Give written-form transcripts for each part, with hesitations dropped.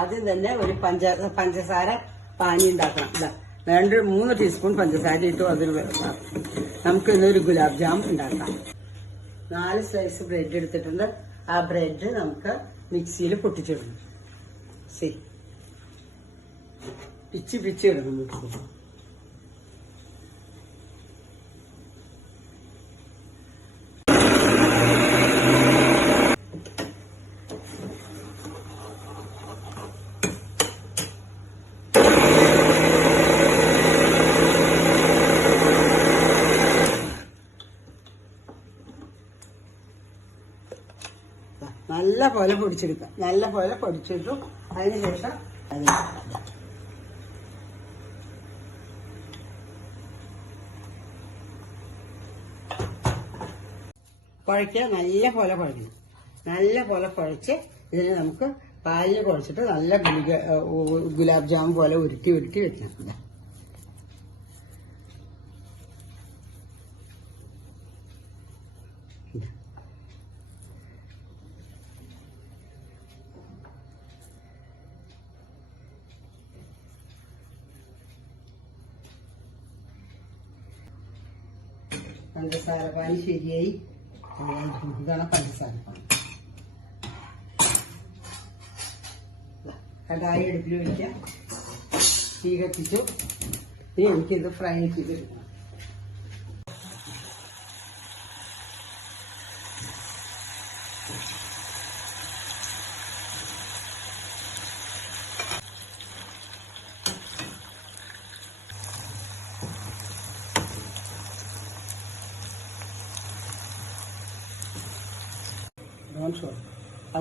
ആദ്യം തന്നെ ഒരു പഞ്ചസാര പാനി ഉണ്ടാക്കണം. ഇതാ 3 ടീസ്പൂൺ പഞ്ചസാര ഇട്ടു. അതിൽ നമുക്ക് ഇന്നൊരു ഗുലാബ് ജാം ഉണ്ടാക്കാം. 4 സ്ലൈസ് ബ്രെഡ് എടുത്തിട്ടുണ്ട്. ആ ബ്രെഡ് നമുക്ക് മിക്സിയിൽ പൊട്ടിച്ചിടണം. പിച്ച് ഇടണം മിക്സി. നല്ല പോലെ പൊടിച്ചെടുക്കാം. നല്ല പോലെ പൊടിച്ചിട്ടു. അതിനുശേഷം കുഴയ്ക്കുക. നല്ല പോലെ കുഴക്കണം. നല്ല പോലെ കുഴച്ച് ഇതിന് നമുക്ക് പാലിൽ കുഴച്ചിട്ട് നല്ല ഗുലാബ് ജാം പോലെ ഉരുട്ടി വെക്കണം. പഞ്ചസാര പാനി ശരിയായി. ഇതാണ് പഞ്ചസാര പാനി. കടായി അടുപ്പിൽ വയ്ക്കാം. തീ കത്തിച്ചു. ഇനി എനിക്കിത് ഫ്രൈ ചെയ്തെടുക്കണം.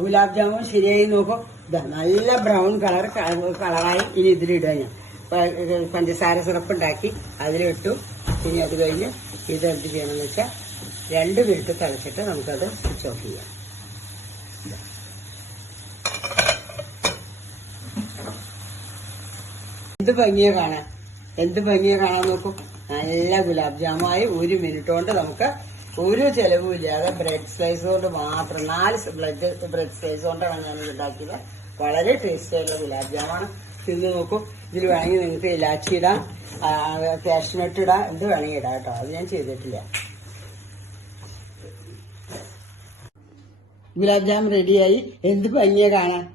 ഗുലാബ് ജാമുൻ ശരിയായി നോക്കും. ഇതാ നല്ല ബ്രൗൺ കളറായി. ഇനി ഇതിലിടുക. ഞാൻ പഞ്ചസാര സിറപ്പ് ഉണ്ടാക്കി അതിലിട്ടു. ഇനി അത് കഴിഞ്ഞ് ഇതെന്ത് ചെയ്യണമെന്ന് വെച്ചാൽ 2 മിനിറ്റ് തിളച്ചിട്ട് നമുക്കത് സ്വിച്ച് ഓഫ് ചെയ്യാം. എന്ത് ഭംഗിയെ കാണാൻ നോക്കും. നല്ല ഗുലാബ് ജാമുമായി 1 മിനിറ്റ് കൊണ്ട് നമുക്ക് ഒരു ചെലവുമില്ലാതെ ബ്രെഡ് സ്ലൈസ് കൊണ്ട് മാത്രം 4 ബ്രെഡ് സ്ലൈസ് കൊണ്ടാണ് ഞാൻ ഉണ്ടാക്കിയത്. വളരെ ടേസ്റ്റി ആയിട്ടുള്ള ഗുലാബ് ജാമാണ്. തിന്ന് നോക്കും. ഇതിൽ വേണമെങ്കിൽ നിങ്ങൾക്ക് ഇലാച്ചി ഇടാം, കാഷ്നട്ട് ഇടാം, എന്ത് വേണമെങ്കിൽ ഇടാം കേട്ടോ. അത് ഞാൻ ചെയ്തിട്ടില്ല. ഗുലാബ് ജാം റെഡിയായി. എന്ത് ഭംഗിയെ കാണാൻ.